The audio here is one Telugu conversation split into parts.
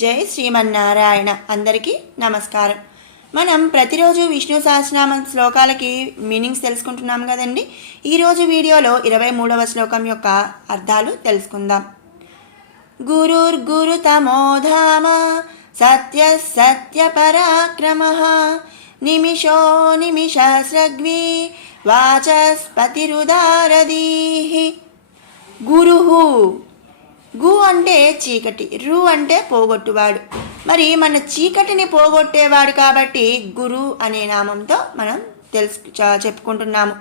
జై శ్రీమన్నారాయణ. అందరికీ నమస్కారం. మనం ప్రతిరోజు విష్ణు సహస్రనామ శ్లోకాలకి మీనింగ్స్ తెలుసుకుంటున్నాం కదండి. ఈరోజు వీడియోలో 23వ శ్లోకం యొక్క అర్థాలు తెలుసుకుందాం. గురుర్గురుతమో ధామ సత్య సత్య పరాక్రమః నిమిషో నిమిషస్రగ్వి వాచస్పతిరుదారదీః. గురుః, గు అంటే చీకటి, రు అంటే పోగొట్టువాడు. మరి మన చీకటిని పోగొట్టేవాడు కాబట్టి గురు అనే నామంతో మనం చెప్పుకుంటున్నాము.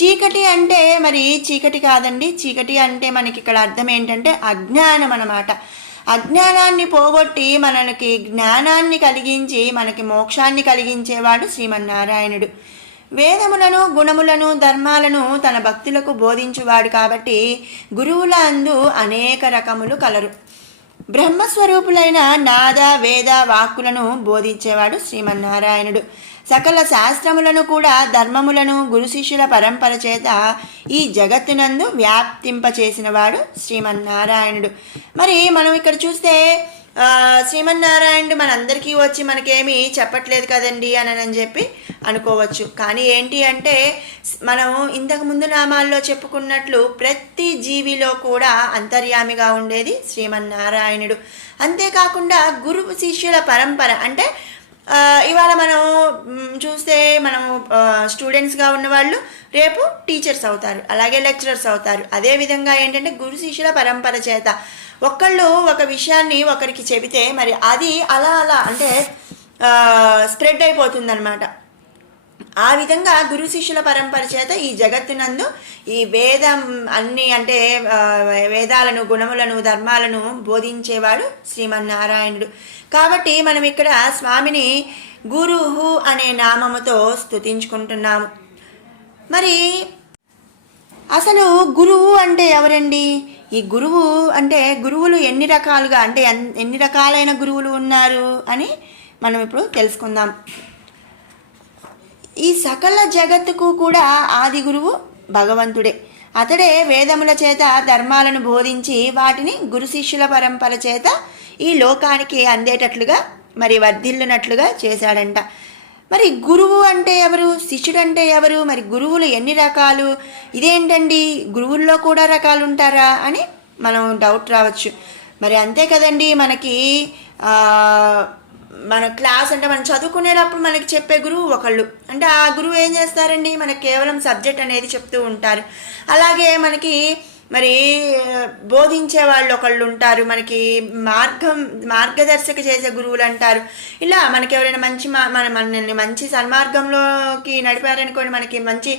చీకటి అంటే మరి చీకటి కాదండి. చీకటి అంటే మనకి ఇక్కడ అర్థం ఏంటంటే అజ్ఞానం అన్నమాట. అజ్ఞానాన్ని పోగొట్టి మనకి జ్ఞానాన్ని కలిగించి మనకి మోక్షాన్ని కలిగించేవాడు శ్రీమన్నారాయణుడు. వేదములను గుణములను ధర్మాలను తన భక్తులకు బోధించువాడు కాబట్టి గురువుల అందు అనేక రకములు కలరు. బ్రహ్మస్వరూపులైన నాద వేద వాక్కులను బోధించేవాడు శ్రీమన్నారాయణుడు. సకల శాస్త్రములను కూడా ధర్మములను గురు శిష్యుల పరంపర చేత ఈ జగత్తునందు వ్యాప్తింపచేసినవాడు శ్రీమన్నారాయణుడు. మరి మనం ఇక్కడ చూస్తే శ్రీమన్నారాయణుడు మనందరికీ వచ్చి మనకేమీ చెప్పట్లేదు కదండి అని చెప్పి అనుకోవచ్చు. కానీ ఏంటి అంటే మనం ఇంతకు ముందు నామాల్లో చెప్పుకున్నట్లు ప్రతి జీవిలో కూడా అంతర్యామిగా ఉండేది శ్రీమన్నారాయణుడు. అంతేకాకుండా గురు శిష్యుల పరంపర అంటే ఇవాళ మనం చూస్తే మనం స్టూడెంట్స్గా ఉన్నవాళ్ళు రేపు టీచర్స్ అవుతారు, అలాగే లెక్చరర్స్ అవుతారు. అదేవిధంగా ఏంటంటే గురు శిష్యుల పరంపర చేత ఒకళ్ళు ఒక విషయాన్ని ఒకరికి చెబితే మరి అది అలా అలా అంటే స్ప్రెడ్ అయిపోతుందన్నమాట. ఆ విధంగా గురు శిష్యుల పరంపర చేత ఈ జగత్తునందు ఈ వేదం అన్ని అంటే వేదాలను గుణములను ధర్మాలను బోధించేవాడు శ్రీమన్నారాయణుడు. కాబట్టి మనం ఇక్కడ స్వామిని గురుహు అనే నామముతో స్తుతించుకుంటున్నాము. మరి అసలు గురువు అంటే ఎవరండి? ఈ గురువు అంటే గురువులు ఎన్ని రకాలుగా అంటే ఎన్ని రకాలైన గురువులు ఉన్నారు అని మనం ఇప్పుడు తెలుసుకుందాం. ఈ సకల జగత్తుకు కూడా ఆది గురువు భగవంతుడే. అతడే వేదముల చేత ధర్మాలను బోధించి వాటిని గురు శిష్యుల పరంపర చేత ఈ లోకానికి అందేటట్లుగా మరి వర్ధిల్లునట్లుగా చేశాడంట. మరి గురువు అంటే ఎవరు, శిష్యుడు అంటే ఎవరు, మరి గురువులు ఎన్ని రకాలు, ఇదేంటండి గురువుల్లో కూడా రకాలు ఉంటారా అని మనం డౌట్ రావచ్చు. మరి అంతే కదండి, మనకి మన క్లాస్ అంటే మనం చదువుకునేటప్పుడు మనకి చెప్పే గురువు ఒకళ్ళు అంటే ఆ గురువు ఏం చేస్తారండి, మనకి కేవలం సబ్జెక్ట్ అనేది చెప్తూ ఉంటారు. అలాగే మనకి మరి బోధించే వాళ్ళు ఒకళ్ళు ఉంటారు, మనకి మార్గదర్శక చేసే గురువులు అంటారు. ఇలా మనకి ఎవరైనా మంచి మనల్ని మంచి సన్మార్గంలోకి నడిపారనుకోండి, మనకి మంచి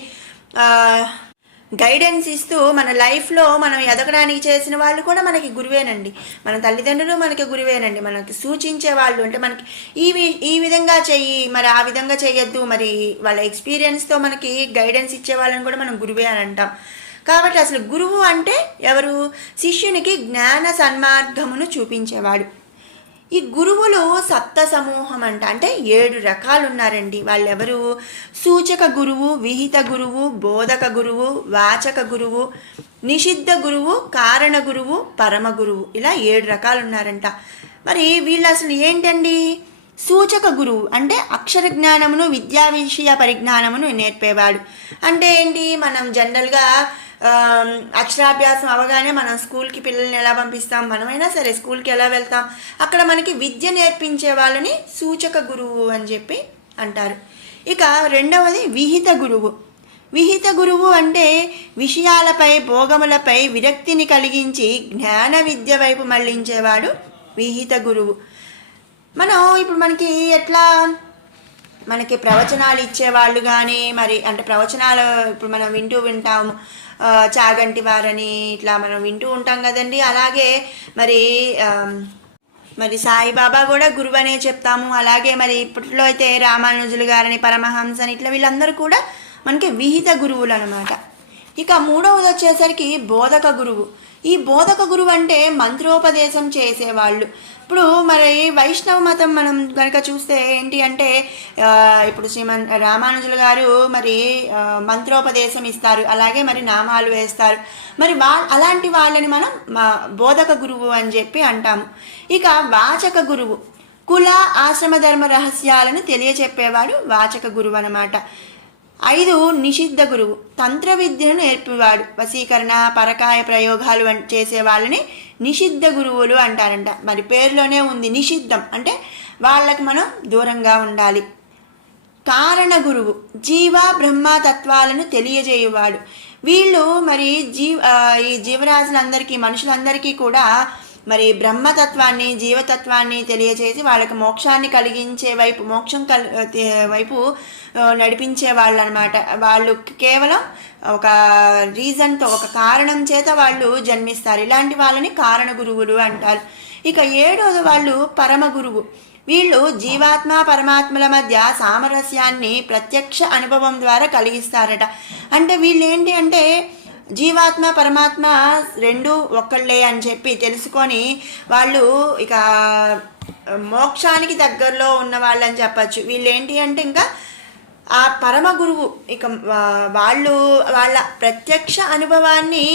గైడెన్స్ ఇస్తూ మన లైఫ్లో మనం ఎదగడానికి చేసిన వాళ్ళు కూడా మనకి గురువేనండి. మన తల్లిదండ్రులు మనకి గురువేనండి. మనకి సూచించే వాళ్ళు అంటే మనకి ఈ విధంగా చెయ్యి, మరి ఆ విధంగా చేయొద్దు, మరి వాళ్ళ ఎక్స్పీరియన్స్తో మనకి గైడెన్స్ ఇచ్చే వాళ్ళని కూడా మనం గురువే అని అంటాం. కాబట్టి అసలు గురువు అంటే ఎవరు? శిష్యునికి జ్ఞాన సన్మార్గమును చూపించేవాడు. ఈ గురువులు సప్త సమూహం అంటే 7 రకాలు ఉన్నారండి. వాళ్ళెవరు? సూచక గురువు, విహిత గురువు, బోధక గురువు, వాచక గురువు, నిషిద్ధ గురువు, కారణ గురువు, పరమ గురువు. ఇలా 7 రకాలు ఉన్నారంట. మరి వీళ్ళు అసలు ఏంటండి? సూచక గురువు అంటే అక్షర జ్ఞానమును విద్యా విషయ పరిజ్ఞానమును నేర్పేవాడు. అంటే ఏంటి, మనం జనరల్గా అక్షరాభ్యాసం అవగానే మనం స్కూల్కి పిల్లల్ని ఎలా పంపిస్తాం, మనమైనా సరే స్కూల్కి ఎలా వెళ్తాం, అక్కడ మనకి విద్య నేర్పించే వాళ్ళని సూచక గురువు అని చెప్పి అంటారు. ఇక రెండవది విహిత గురువు. విహిత గురువు అంటే విషయాలపై భోగములపై విరక్తిని కలిగించి జ్ఞాన విద్య వైపు మళ్లించేవాడు విహిత గురువు. మనం ఇప్పుడు మనకి ఎట్లా మనకి ప్రవచనాలు ఇచ్చేవాళ్ళు కానీ మరి అంటే ప్రవచనాలు ఇప్పుడు మనం వింటాము, చాగంటి వారని ఇట్లా మనం వింటూ ఉంటాం కదండి. అలాగే మరి సాయిబాబా కూడా గురువు అనే చెప్తాము. అలాగే మరి ఇప్పట్లో అయితే రామానుజులు గారని, పరమహంసని, ఇట్లా వీళ్ళందరూ కూడా మనకి విహిత గురువులు అనమాట. ఇక మూడవది వచ్చేసరికి బోధక గురువు. ఈ బోధక గురువు అంటే మంత్రోపదేశం చేసేవాళ్ళు. ఇప్పుడు మరి వైష్ణవ మతం మనం కనుక చూస్తే ఏంటి అంటే ఇప్పుడు శ్రీమన్ రామానుజులు గారు మరి మంత్రోపదేశం ఇస్తారు, అలాగే మరి నామాలు వేస్తారు. మరి అలాంటి వాళ్ళని మనం బోధక గురువు అని చెప్పి అంటాము. ఇక వాచక గురువు, కుల ఆశ్రమ ధర్మ రహస్యాలను తెలియచెప్పేవాడు వాచక గురువు అన్నమాట. 5 నిషిద్ధ గురువు, తంత్ర విద్యను నేర్పేవాడు. వశీకరణ పరకాయ ప్రయోగాలు చేసే వాళ్ళని నిషిద్ధ గురువులు అంటారంట. మరి పేరులోనే ఉంది నిషిద్ధం, అంటే వాళ్ళకి మనం దూరంగా ఉండాలి. కారణ గురువు, జీవ బ్రహ్మ తత్వాలను తెలియజేయువాడు. వీళ్ళు మరి ఈ జీవరాశులందరికీ మనుషులందరికీ కూడా మరి బ్రహ్మతత్వాన్ని జీవతత్వాన్ని తెలియజేసి వాళ్ళకి మోక్షాన్ని కలిగించే వైపు వైపు నడిపించే వాళ్ళు అనమాట. వాళ్ళు కేవలం ఒక రీజన్తో ఒక కారణం చేత వాళ్ళు జన్మిస్తారు. ఇలాంటి వాళ్ళని కారణ గురువులు అంటారు. ఇక 7వ వాళ్ళు పరమ గురువు. వీళ్ళు జీవాత్మ పరమాత్మల మధ్య సామరస్యాన్ని ప్రత్యక్ష అనుభవం ద్వారా కలిగిస్తారట. అంటే వీళ్ళు ఏంటి అంటే జీవాత్మ పరమాత్మ రెండు ఒక్కళ్ళే అని చెప్పి తెలుసుకొని వాళ్ళు ఇక మోక్షానికి దగ్గరలో ఉన్న వాళ్ళని చెప్పచ్చు. వీళ్ళు ఏంటి అంటే ఇంకా ఆ పరమ గురువు, ఇక వాళ్ళు వాళ్ళ ప్రత్యక్ష అనుభవాన్ని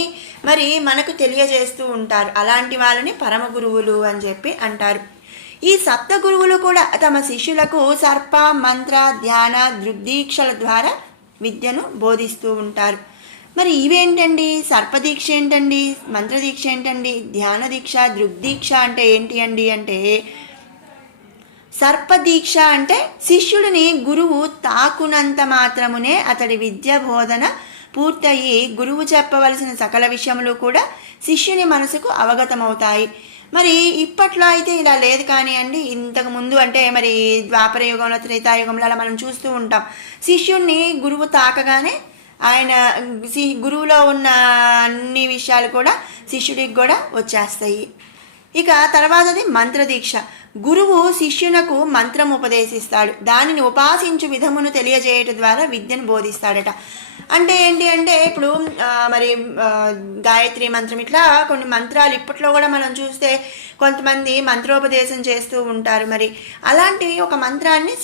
మరి మనకు తెలియజేస్తూ ఉంటారు. అలాంటి వాళ్ళని పరమ గురువులు అని చెప్పి అంటారు. ఈ సప్త గురువులు కూడా తమ శిష్యులకు సర్ప మంత్ర ధ్యాన దృగ్దీక్షల ద్వారా విద్యను బోధిస్తూ ఉంటారు. మరి ఇవేంటండి? సర్పదీక్ష ఏంటండి? మంత్రదీక్ష ఏంటండి? ధ్యాన దీక్ష దృగ్దీక్ష అంటే ఏంటి అండి అంటే, సర్పదీక్ష అంటే శిష్యుడిని గురువు తాకునంత మాత్రమునే అతడి విద్య బోధన పూర్తయి గురువు చెప్పవలసిన సకల విషయములు కూడా శిష్యుని మనసుకు అవగతమవుతాయి. మరి ఇప్పట్లో అయితే ఇలా లేదు కానివ్వండి. ఇంతకు ముందు అంటే మరి ద్వాపర యుగంలో త్రేతాయుగంలో అలా మనం చూస్తూ ఉంటాం. శిష్యుడిని గురువు తాకగానే ఆయన గురువులో ఉన్న అన్ని విషయాలు కూడా శిష్యుడికి కూడా వచ్చేస్తాయి. ఇక తర్వాతది మంత్రదీక్ష. గురువు శిష్యునకు మంత్రం ఉపదేశిస్తాడు. దానిని ఉపాసించు విధమును తెలియజేయటం ద్వారా విద్యను బోధిస్తాడట. అంటే ఏంటి అంటే ఇప్పుడు మరి గాయత్రి మంత్రం ఇట్లా కొన్ని మంత్రాలు ఇప్పట్లో కూడా మనం చూస్తే కొంతమంది మంత్రోపదేశం చేస్తూ ఉంటారు. మరి అలాంటి ఒక మంత్రాన్ని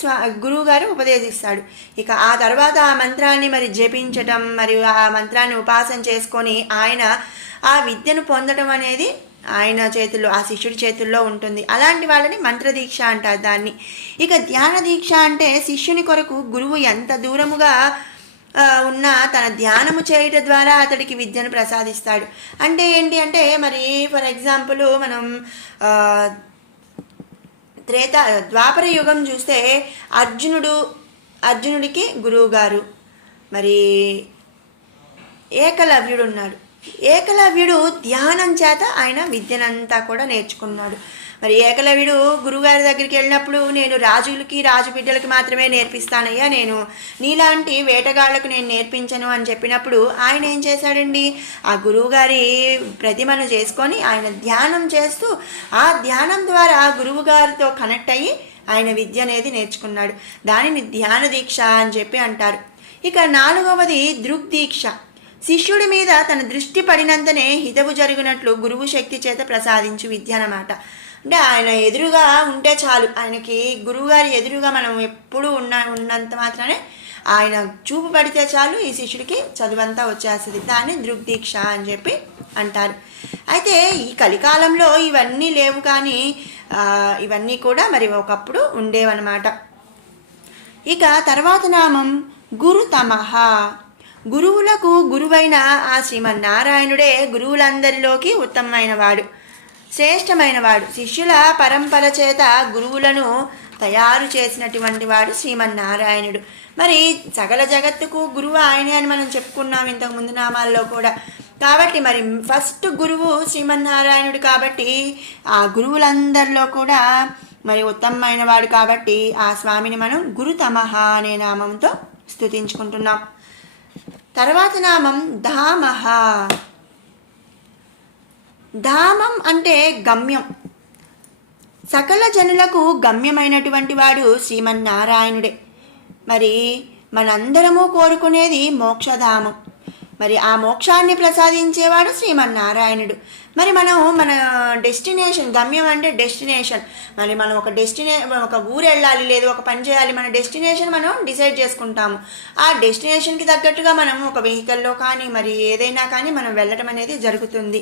గురువు గారు ఉపదేశిస్తాడు. ఇక ఆ తర్వాత ఆ మంత్రాన్ని మరి జపించటం మరియు ఆ మంత్రాన్ని ఉపాసన చేసుకొని ఆయన ఆ విద్యను పొందడం అనేది ఆయన చేతుల్లో, ఆ శిష్యుడి చేతుల్లో ఉంటుంది. అలాంటి వాళ్ళని మంత్రదీక్ష అంటారు దాన్ని. ఇక ధ్యాన దీక్ష అంటే శిష్యుని కొరకు గురువు ఎంత దూరముగా ఉన్న తన ధ్యానము చేయటం ద్వారా అతడికి విద్యను ప్రసాదిస్తాడు. అంటే ఏంటి అంటే మరి ఫర్ ఎగ్జాంపుల్ మనం ద్వాపర యుగం చూస్తే అర్జునుడికి గురువు గారు, మరి ఏకలవ్యుడు ఉన్నాడు. ఏకలవ్యుడు ధ్యానం చేత ఆయన విద్యనంతా కూడా నేర్చుకున్నాడు. మరి ఏకలవ్యుడు గురువుగారి దగ్గరికి వెళ్ళినప్పుడు, నేను రాజు బిడ్డలకి మాత్రమే నేర్పిస్తానయ్యా, నేను నీలాంటి వేటగాళ్లకు నేను నేర్పించను అని చెప్పినప్పుడు ఆయన ఏం చేశాడండి, ఆ గురువుగారి ప్రతిమను చేసుకొని ఆయన ధ్యానం చేస్తూ ఆ ధ్యానం ద్వారా గురువుగారితో కనెక్ట్ అయ్యి ఆయన విద్య అనేది నేర్చుకున్నాడు. దానిని ధ్యాన దీక్ష అని చెప్పి అంటారు. ఇక 4వది దృగ్దీక్ష. శిష్యుడి మీద తన దృష్టి పడినంతనే హితవు జరిగినట్లు గురువు శక్తి చేత ప్రసాదించు విద్య అన్నమాట. అంటే ఆయన ఎదురుగా ఉంటే చాలు, ఆయనకి గురువుగారి ఎదురుగా మనం ఎప్పుడు ఉన్నంత మాత్రమే ఆయన చూపు పడితే చాలు ఈ శిష్యుడికి చదువంతా వచ్చేస్తుంది. దాన్ని దృగ్దీక్ష అని చెప్పి అంటారు. అయితే ఈ కలికాలంలో ఇవన్నీ లేవు, కానీ ఇవన్నీ కూడా మరి ఒకప్పుడు ఉండేవన్నమాట. ఇక తర్వాత నామం గురుతమః. గురువులకు గురువైన ఆ శ్రీమన్నారాయణుడే గురువులందరిలోకి ఉత్తమమైన వాడు, శ్రేష్టమైన వాడు. శిష్యుల పరంపర చేత గురువులను తయారు చేసినటువంటి వాడు శ్రీమన్నారాయణుడు. మరి సకల జగత్తుకు గురువు ఆయనే అని మనం చెప్పుకున్నాం ఇంతకుముందు నామాల్లో కూడా. కాబట్టి మరి ఫస్ట్ గురువు శ్రీమన్నారాయణుడు కాబట్టి ఆ గురువులందరిలో కూడా మరి ఉత్తమమైన వాడు కాబట్టి ఆ స్వామిని మనం గురుతమః అనే నామంతో స్తుతించుకుంటున్నాం. తర్వాత నామం ధామః. ధామం అంటే గమ్యం. సకల జనులకు గమ్యమైనటువంటి వాడు శ్రీమన్నారాయణుడే. మరి మనందరము కోరుకునేది మోక్షధామం. మరి ఆ మోక్షాన్ని ప్రసాదించేవాడు శ్రీమన్నారాయణుడు. మరి మనం మన డెస్టినేషన్, గమ్యం అంటే డెస్టినేషన్. మరి మనం ఒక ఊరు వెళ్ళాలి, లేదు ఒక పని చేయాలి, మన డెస్టినేషన్ మనం డిసైడ్ చేసుకుంటాము. ఆ డెస్టినేషన్కి తగ్గట్టుగా మనం ఒక వెహికల్లో కానీ మరి ఏదైనా కానీ మనం వెళ్ళటం అనేది జరుగుతుంది.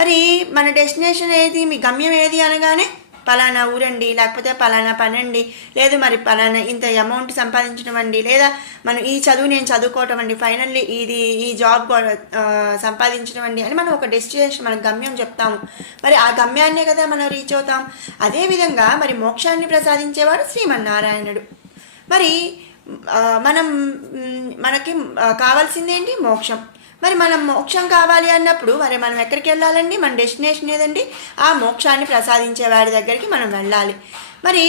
మరి మన డెస్టినేషన్ ఏది, మీ గమ్యం ఏది అనగానే పలానా ఊరండి, లేకపోతే పలానా పని అండి, లేదు మరి పలానా ఇంత అమౌంట్ సంపాదించడం అండి, లేదా మనం ఈ చదువు నేను చదువుకోవటం అండి, ఫైనల్లీ ఈ జాబ్ సంపాదించడం అండి అని మనం ఒక డెస్టినేషన్, మన గమ్యం చెప్తాము. మరి ఆ గమ్యాన్నే కదా మనం రీచ్ అవుతాం. అదేవిధంగా మరి మోక్షాన్ని ప్రసాదించేవాడు శ్రీమన్నారాయణుడు. మరి మనకి కావాల్సిందేంటి? మోక్షం. మరి మనం మోక్షం కావాలి అన్నప్పుడు మరి మనం ఎక్కడికి వెళ్ళాలండి? మన డెస్టినేషన్ ఏదండి? ఆ మోక్షాన్ని ప్రసాదించే వాడి దగ్గరికి మనం వెళ్ళాలి. మరి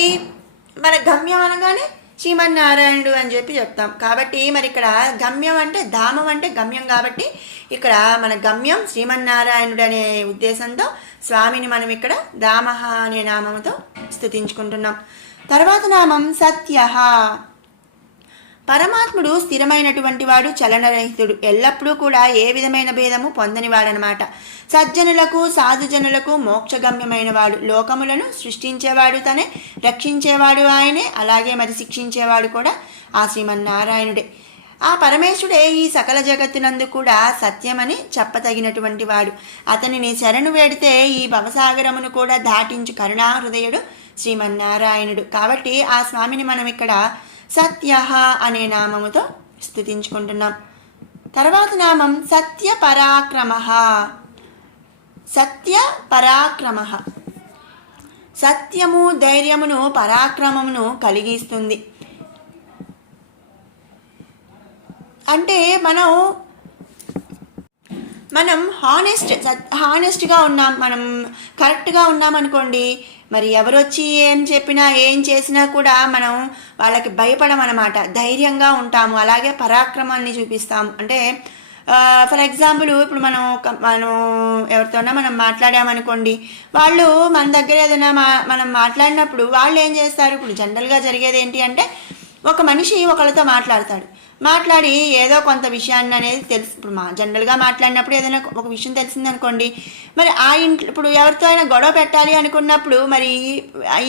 మన గమ్యం అనగానే శ్రీమన్నారాయణుడు అని చెప్పి చెప్తాం. కాబట్టి మరి ఇక్కడ గమ్యం అంటే ధామం అంటే గమ్యం, కాబట్టి ఇక్కడ మన గమ్యం శ్రీమన్నారాయణుడు అనే ఉద్దేశంతో స్వామిని మనం ఇక్కడ దామహ అనే నామంతో స్తుతించుకుంటున్నాం. తర్వాత నామం సత్యః. పరమాత్ముడు స్థిరమైనటువంటి వాడు, చలనరహితుడు, ఎల్లప్పుడూ కూడా ఏ విధమైన భేదము పొందనివాడనమాట. సజ్జనులకు సాధుజనులకు మోక్షగమ్యమైన వాడు, లోకములను సృష్టించేవాడు తనే, రక్షించేవాడు ఆయనే, అలాగే మరి శిక్షించేవాడు కూడా ఆ శ్రీమన్నారాయణుడే. ఆ పరమేశుడే ఈ సకల జగత్తునందు కూడా సత్యమని చెప్పతగినటువంటి వాడు. అతనిని శరణు వేడితే ఈ భవసాగరమును కూడా దాటించు కరుణాహృదయుడు శ్రీమన్నారాయణుడు. కాబట్టి ఆ స్వామిని మనం ఇక్కడ సత్యః అనే నామముతో స్తుతించుకుంటున్నాం. తర్వాత నామం సత్య పరాక్రమః. సత్య పరాక్రమః. సత్యము ధైర్యమును పరాక్రమమును కలిగిస్తుంది. అంటే మనం హానెస్ట్గా ఉన్నాం, మనం కరెక్ట్గా ఉన్నాం అనుకోండి, మరి ఎవరు వచ్చి ఏం చెప్పినా ఏం చేసినా కూడా మనం వాళ్ళకి భయపడమన్నమాట, ధైర్యంగా ఉంటాము, అలాగే పరాక్రమాన్ని చూపిస్తాము. అంటే ఫర్ ఎగ్జాంపుల్ ఇప్పుడు మనం ఎవరితోనా మనం మాట్లాడామనుకోండి, వాళ్ళు మన దగ్గర ఏదైనా మనం మాట్లాడినప్పుడు వాళ్ళు ఏం చేస్తారు? ఇప్పుడు జనరల్గా జరిగేది ఏంటి అంటే, ఒక మనిషి ఒకళ్ళతో మాట్లాడి ఏదో కొంత విషయాన్ని అనేది తెలుసు. ఇప్పుడు జనరల్గా మాట్లాడినప్పుడు ఏదైనా ఒక విషయం తెలిసిందనుకోండి, మరి ఆ ఇంట్లో ఇప్పుడు ఎవరితో అయినా గొడవ పెట్టాలి అనుకున్నప్పుడు మరి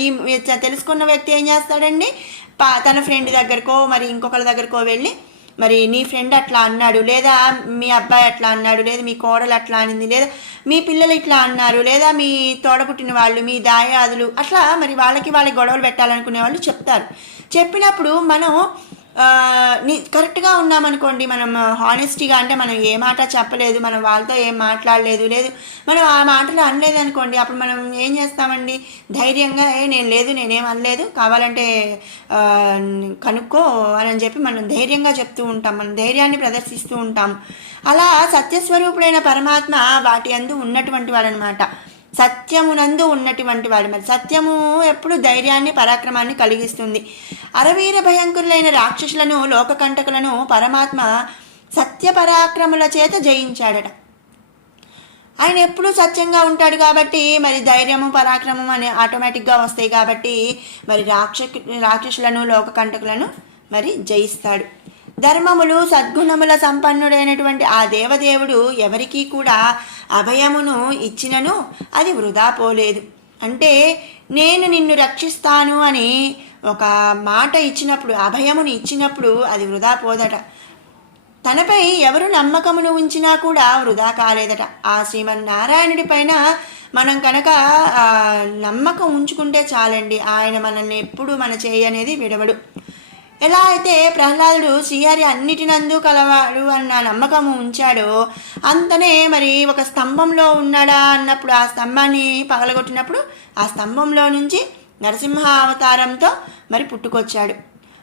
ఈ తెలుసుకున్న వ్యక్తి ఏం చేస్తాడండి? తన ఫ్రెండ్ దగ్గరకో మరి ఇంకొకళ్ళ దగ్గరకో వెళ్ళి, మరి నీ ఫ్రెండ్ అట్లా అన్నాడు, లేదా మీ అబ్బాయి అట్లా అన్నాడు, లేదా మీ కోడలు అట్లా అనింది, లేదా మీ పిల్లలు ఇట్లా అన్నారు, లేదా మీ తోడపుట్టిన వాళ్ళు, మీ దాయాదులు, అట్లా మరి వాళ్ళకి గొడవలు పెట్టాలనుకునే వాళ్ళు చెప్తారు. చెప్పినప్పుడు మనం కరెక్ట్గా ఉన్నామనుకోండి, మనం హానెస్టీగా, అంటే మనం ఏ మాట చెప్పలేదు, మనం వాళ్ళతో ఏం మాట్లాడలేదు, లేదు మనం ఆ మాటలు అనలేదు అనుకోండి, అప్పుడు మనం ఏం చేస్తామండి? ధైర్యంగా నేనేం అనలేదు, కావాలంటే కనుక్కో అని చెప్పి మనం ధైర్యంగా చెప్తూ ఉంటాం, మనం ధైర్యాన్ని ప్రదర్శిస్తూ ఉంటాం. అలా సత్యస్వరూపుడైన పరమాత్మ వాటి యందు ఉన్నటువంటి వాడనమాట, సత్యమునందు ఉన్నటువంటి వాడు. మరి సత్యము ఎప్పుడు ధైర్యాన్ని పరాక్రమాన్ని కలిగిస్తుంది. అరవీర భయంకరులైన రాక్షసులను, లోకకంటకులను పరమాత్మ సత్య పరాక్రముల చేత జయించాడట. ఆయన ఎప్పుడూ సత్యంగా ఉంటాడు కాబట్టి మరి ధైర్యము పరాక్రమం అనే ఆటోమేటిక్గా వస్తాయి. కాబట్టి మరి రాక్షసులను లోకకంటకులను మరి జయిస్తాడు. ధర్మములు సద్గుణముల సంపన్నుడైనటువంటి ఆ దేవదేవుడు ఎవరికీ కూడా అభయమును ఇచ్చినను అది వృధా పోలేదు. అంటే నేను నిన్ను రక్షిస్తాను అని ఒక మాట ఇచ్చినప్పుడు, అభయమును ఇచ్చినప్పుడు అది వృధా పోదట. తనపై ఎవరు నమ్మకమును ఉంచినా కూడా వృధా కాలేదట. ఆ శ్రీమన్నారాయణుడి పైన మనం కనుక నమ్మకం ఉంచుకుంటే చాలండి, ఆయన మనల్ని ఎప్పుడు మన చేయి అనేది విడవడు. ఎలా అయితే ప్రహ్లాదుడు శ్రీహరి అన్నిటినందు కలవాడు అన్న నమ్మకము ఉంచాడో, అంతనే మరి ఒక స్తంభంలో ఉన్నాడా అన్నప్పుడు ఆ స్తంభాన్ని పగలగొట్టినప్పుడు ఆ స్తంభంలో నుంచి నరసింహ అవతారంతో మరి పుట్టుకొచ్చాడు.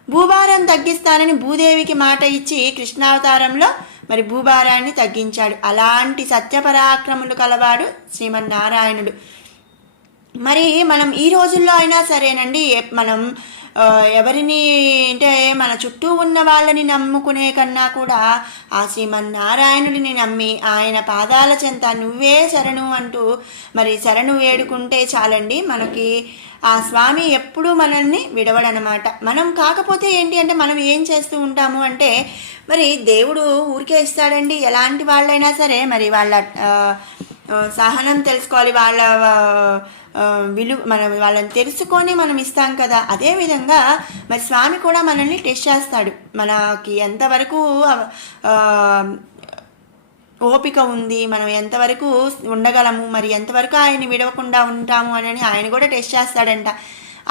భూభారం తగ్గిస్తానని భూదేవికి మాట ఇచ్చి కృష్ణావతారంలో మరి భూభారాన్ని తగ్గించాడు. అలాంటి సత్యపరాక్రములు కలవాడు శ్రీమన్నారాయణుడు. మరి మనం ఈ రోజుల్లో అయినా సరేనండి, మనం ఎవరిని అంటే మన చుట్టూ ఉన్న వాళ్ళని నమ్ముకునే కన్నా కూడా ఆ శ్రీమన్నారాయణుడిని నమ్మి ఆయన పాదాల చెంత నువ్వే శరణు అంటూ మరి శరణు వేడుకుంటే చాలండి. మనకి ఆ స్వామి ఎప్పుడూ మనల్ని విడవడనమాట. మనం కాకపోతే ఏంటి అంటే మనం ఏం చేస్తూ ఉంటాము అంటే మరి దేవుడు ఊరికే ఇస్తాడండి. ఎలాంటి వాళ్ళైనా సరే మరి వాళ్ళ సహనం తెలుసుకోవాలి, వాళ్ళ మనం వాళ్ళని తెలుసుకొని మనం ఇస్తాం కదా. అదేవిధంగా మరి స్వామి కూడా మనల్ని టెస్ట్ చేస్తాడు. మనకి ఎంతవరకు ఓపిక ఉంది, మనం ఎంతవరకు ఉండగలము, మరి ఎంతవరకు ఆయన్ని విడవకుండా ఉంటాము అని ఆయన కూడా టెస్ట్ చేస్తాడంట.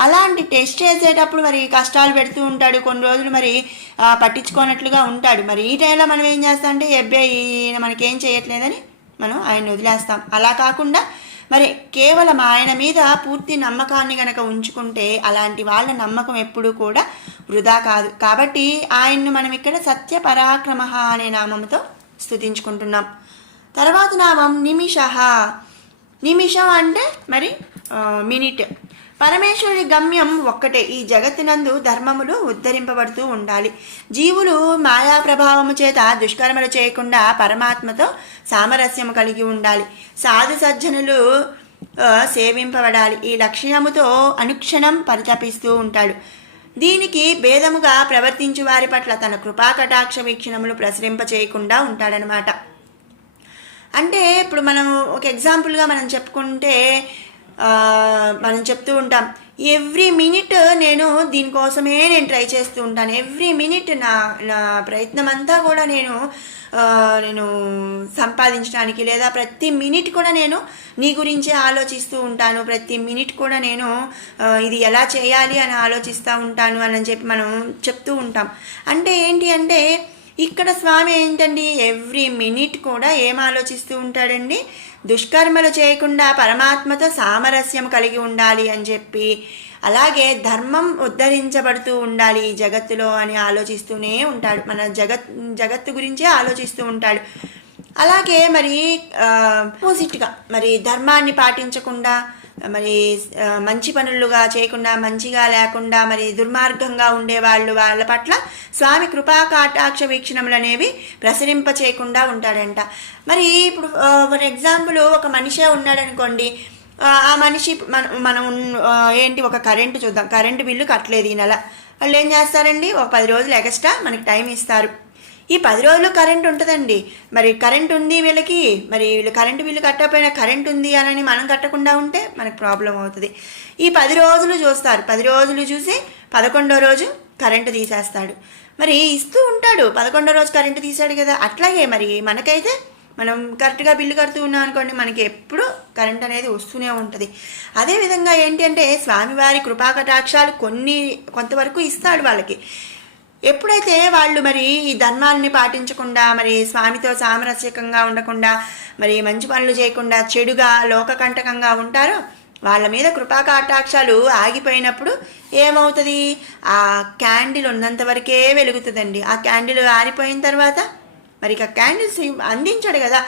అలాంటి టెస్ట్ చేసేటప్పుడు మరి కష్టాలు పెడుతూ ఉంటాడు, కొన్ని రోజులు మరి పట్టించుకోనట్లుగా ఉంటాడు. మరి ఈ టైంలో మనం ఏం చేస్తాం అంటే ఈయన మనకేం చేయట్లేదని మనం ఆయన్ని వదిలేస్తాం. అలా కాకుండా మరి కేవలం ఆయన మీద పూర్తి నమ్మకాన్ని గనక ఉంచుకుంటే అలాంటి వాళ్ళ నమ్మకం ఎప్పుడూ కూడా వృధా కాదు. కాబట్టి ఆయన్ను మనం ఇక్కడ సత్య పరాక్రమ అనే నామంతో స్తుతించుకుంటున్నాం. తర్వాత నామం నిమిషః. నిమిషం అంటే మరి మినిట్. పరమేశ్వరుడి గమ్యం ఒక్కటే. ఈ జగత్తునందు ధర్మములు ఉద్ధరింపబడుతూ ఉండాలి. జీవులు మాయా ప్రభావము చేత దుష్కర్మలు చేయకుండా పరమాత్మతో సామరస్యము కలిగి ఉండాలి. సాధు సజ్జనులు సేవింపబడాలి. ఈ లక్ష్యముతో అనుక్షణం పరితపిస్తూ ఉంటాడు. దీనికి భేదముగా ప్రవర్తించు వారి పట్ల తన కృపాకటాక్ష వీక్షణములు ప్రసరింప చేయకుండా ఉంటాడనమాట. అంటే ఇప్పుడు మనం ఒక ఎగ్జాంపుల్గా మనం చెప్పుకుంటే మనం చెప్తూ ఉంటాం, ఎవ్రీ మినిట్ నేను దీనికోసమే నేను ట్రై చేస్తూ ఉంటాను. ఎవ్రీ మినిట్ నా ప్రయత్నం అంతా కూడా నేను సంపాదించడానికి, లేదా ప్రతి మినిట్ కూడా నేను నీ గురించే ఆలోచిస్తూ ఉంటాను. ప్రతి మినిట్ కూడా నేను ఇది ఎలా చేయాలి అని ఆలోచిస్తూ ఉంటాను అని చెప్పి మనం చెప్తూ ఉంటాం. అంటే ఏంటి అంటే ఇక్కడ స్వామి ఏంటండి ఎవ్రీ మినిట్ కూడా ఏం ఆలోచిస్తూ ఉంటాడండి, దుష్కర్మలు చేయకుండా పరమాత్మతో సామరస్యం కలిగి ఉండాలి అని చెప్పి, అలాగే ధర్మం ఉద్ధరించబడుతూ ఉండాలి ఈ జగత్తులో అని ఆలోచిస్తూనే ఉంటాడు. మన జగత్తు గురించే ఆలోచిస్తూ ఉంటాడు. అలాగే మరి ఆపోజిట్గా మరి ధర్మాన్ని పాటించకుండా, మరి మంచి పనులుగా చేయకుండా, మంచిగా లేకుండా మరి దుర్మార్గంగా ఉండేవాళ్ళు, వాళ్ళ పట్ల స్వామి కృపా కటాక్ష వీక్షణములు అనేవి ప్రసరింప చేయకుండా ఉంటాడంట. మరి ఇప్పుడు ఫర్ ఎగ్జాంపుల్ ఒక మనిషే ఉన్నాడనుకోండి, ఆ మనిషి మనం ఏంటి ఒక కరెంటు చూద్దాం, కరెంటు బిల్లు కట్టలేదు ఈ నెల. వాళ్ళు ఏం చేస్తారండి, ఒక 10 రోజులు ఎక్స్ట్రా మనకి టైం ఇస్తారు. ఈ 10 రోజులు కరెంట్ ఉంటుందండి. మరి కరెంట్ ఉంది వీళ్ళకి, మరి వీళ్ళు కరెంటు బిల్లు కట్టకపోయినా కరెంట్ ఉంది అని మనం కట్టకుండా ఉంటే మనకు ప్రాబ్లం అవుతుంది. ఈ 10 రోజులు చూస్తారు. 10 రోజులు చూసి 11వ రోజు కరెంటు తీసేస్తాడు. మరి ఇస్తూ ఉంటాడు, 11వ రోజు కరెంటు తీసాడు కదా. అట్లాగే మరి మనకైతే మనం కరెక్ట్గా బిల్లు కడుతూ ఉన్నాం అనుకోండి, మనకి ఎప్పుడు కరెంట్ అనేది వస్తూనే ఉంటుంది. అదేవిధంగా ఏంటి అంటే స్వామివారి కృపా కటాక్షాలు కొంతవరకు ఇస్తాడు వాళ్ళకి. ఎప్పుడైతే వాళ్ళు మరి ఈ ధర్మాలని పాటించకుండా, మరి స్వామితో సామరస్యకంగా ఉండకుండా, మరి మంచి పనులు చేయకుండా చెడుగా లోకకంటకంగా ఉంటారో వాళ్ళ మీద కృపా కటాక్షాలు ఆగిపోయినప్పుడు ఏమవుతుంది, ఆ క్యాండిల్ ఉన్నంత వరకే వెలుగుతుందండి. ఆ క్యాండిల్ ఆరిపోయిన తర్వాత మరి ఇక క్యాండిల్స్ అందించాడు కదా,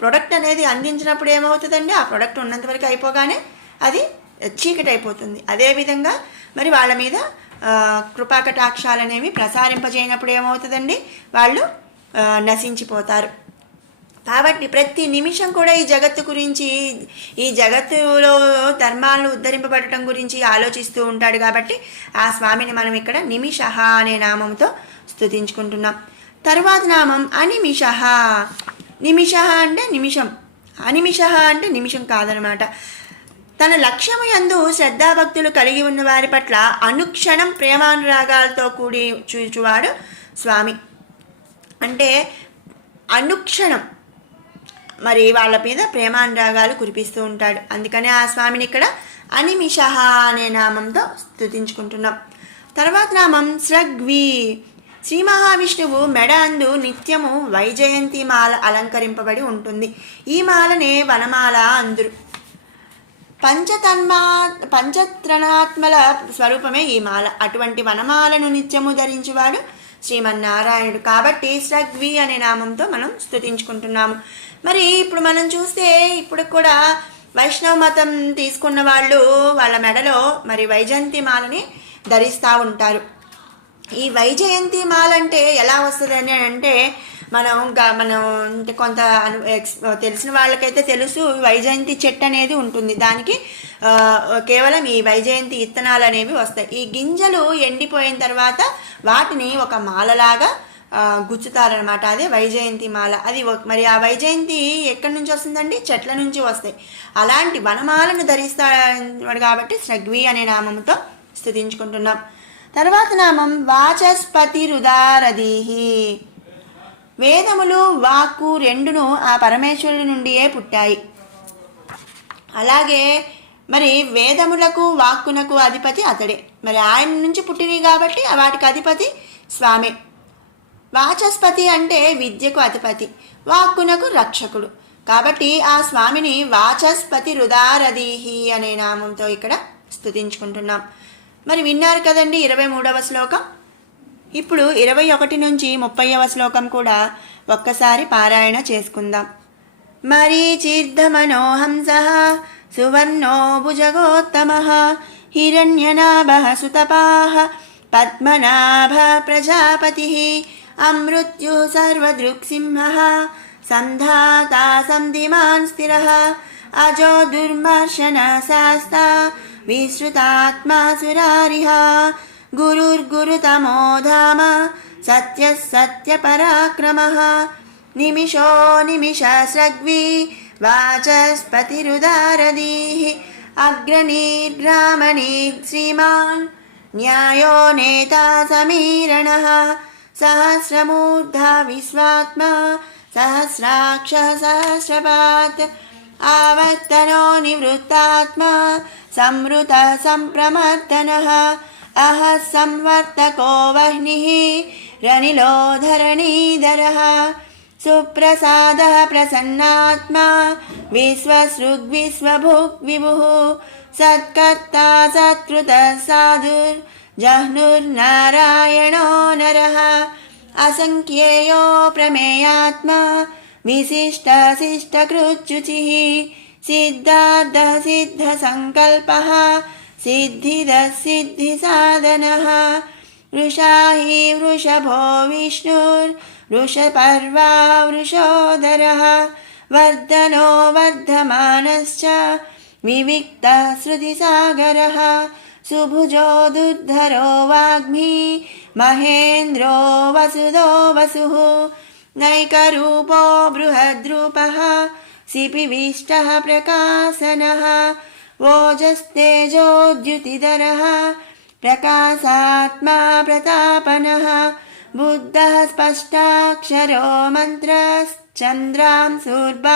ప్రొడక్ట్ అనేది అందించినప్పుడు ఏమవుతుందండి, ఆ ప్రొడక్ట్ ఉన్నంత వరకు అయిపోగానే అది చీకటి అయిపోతుంది. అదేవిధంగా మరి వాళ్ళ మీద కృపాకటాక్షాలు అనేవి ప్రసారింపజేయనప్పుడు ఏమవుతుందండి, వాళ్ళు నశించిపోతారు. కాబట్టి ప్రతి నిమిషం కూడా ఈ జగత్తు గురించి, ఈ జగత్తులో ధర్మాలు ఉద్ధరింపబడటం గురించి ఆలోచిస్తూ ఉంటాడు. కాబట్టి ఆ స్వామిని మనం ఇక్కడ నిమిషః అనే నామంతో స్తుతించుకుంటున్నాం. తరువాత నామం అనిమిషః. నిమిషః అంటే నిమిషం, అనిమిషః అంటే నిమిషం కాదనమాట. తన లక్ష్యము యందు శ్రద్ధాభక్తులు కలిగి ఉన్న వారి పట్ల అనుక్షణం ప్రేమానురాగాలతో కూడి చూచువాడు స్వామి. అంటే అనుక్షణం మరి వాళ్ళ మీద ప్రేమానురాగాలు కురిపిస్తూ ఉంటాడు. అందుకనే ఆ స్వామిని ఇక్కడ అనిమిషః అనే నామంతో స్తుతించుకుంటున్నాం. తర్వాత నామం స్రగ్వి. శ్రీ మహావిష్ణువు మెడ అందు నిత్యము వైజయంతి మాల అలంకరింపబడి ఉంటుంది. ఈ మాలనే వనమాల అందురు. పంచత్రణాత్మల స్వరూపమే ఈ మాల. అటువంటి వనమాలను నిత్యము ధరించేవాడు శ్రీమన్నారాయణుడు. కాబట్టి స్రగ్వి అనే నామంతో మనం స్తుతించుకుంటున్నాము. మరి ఇప్పుడు మనం చూస్తే ఇప్పుడు కూడా వైష్ణవ మతం తీసుకున్న వాళ్ళు వాళ్ళ మెడలో మరి వైజయంతి మాలని ధరిస్తూ ఉంటారు. ఈ వైజయంతి మాల అంటే ఎలా వస్తుందని అంటే మనం అంటే కొంత తెలిసిన వాళ్ళకైతే తెలుసు, వైజయంతి చెట్టు అనేది ఉంటుంది. దానికి కేవలం ఈ వైజయంతి ఇత్తనాలు అనేవి వస్తాయి. ఈ గింజలు ఎండిపోయిన తర్వాత వాటిని ఒక మాలలాగా గుచ్చుతారనమాట. అదే వైజయంతి మాల. అది మరి ఆ వైజయంతి ఎక్కడి నుంచి వస్తుందండి? చెట్ల నుంచి వస్తాయి. అలాంటి వనమాలను ధరిస్తాడు కాబట్టి స్రగ్వి అనే నామంతో స్తుతించుకుంటున్నాం. తర్వాత నామం వాచస్పతి రుదారధీహి. వేదములు వాక్కు రెండును ఆ పరమేశ్వరుడి నుండియే పుట్టాయి. అలాగే మరి వేదములకు వాక్కునకు అధిపతి అతడే. మరి ఆయన నుంచి పుట్టినవి కాబట్టి వాటికి అధిపతి స్వామి. వాచస్పతి అంటే విద్యకు అధిపతి, వాక్కునకు రక్షకుడు. కాబట్టి ఆ స్వామిని వాచస్పతి రుదారధీహి అనే నామంతో ఇక్కడ స్తుతించుకుంటున్నాం. మరి విన్నారు కదండి 23వ శ్లోకం. ఇప్పుడు 21 నుంచి 30వ శ్లోకం కూడా ఒక్కసారి పారాయణ చేసుకుందాం. మరీచిర్ధమనోహంసః సువర్ణో భుజగోత్తమః హిరణ్యనాభః సుతపాః పద్మనాభ ప్రజాపతిః అమృత్యు సర్వదృక్సింహః సంధాతా సంధిమాన్ స్థిరః అజో దుర్మర్శన శాస్తా విశ్రుతాత్మా సురారిః గురుర్గురుతమో ధామ సత్యః సత్యపరాక్రమః నిమిషో నిమిష స్రగ్వి వాచస్పతిరుదారధీః అగ్రనీర్గ్రామణీ శ్రీమాన్ న్యాయో నేతా సమీరణః సహస్రమూర్ధా విశ్వాత్మా సహస్రాక్ష సహస్రపాత్ ఆవర్తనో నివృత్తాత్మా సంవృత సంప్రమర్దనః అహ సంవర్తకో వహ్నిః రనిలో ధరణీధరః సుప్రసాదః ప్రసన్నాత్మా విశ్వసృగ్విశ్వభుక్ విభుః సత్కర్తా సత్కృతః సాధుర్ జహ్నుర్నారాయణో నరః అసంఖ్యేయో ప్రమేయాత్మా విశిష్టశిష్టకృచ్యుచిః సిద్ధార్థः సిద్ధసంకల్పः సిద్ధిదः సిద్ధిసాధనः వృషా హి వృషభో విష్ణుర్ వృషపర్వా వృషోదరः వర్ధనో వర్ధమానశ్చ వివిక్తः శృతిసాగరः సుభుజో దుర్ధరో వాగ్మీ మహేంద్రో వసుదో వసుః నైకరూపో బృహద్రూపः సిపివిష్టः ప్రకాశనः ఓజస్తేజోద్యుతిధరः ప్రకాశాత్మా ప్రతాపనः బుద్ధः స్పష్టాక్షరో మంత్రశ్చంద్రాంశూర్భా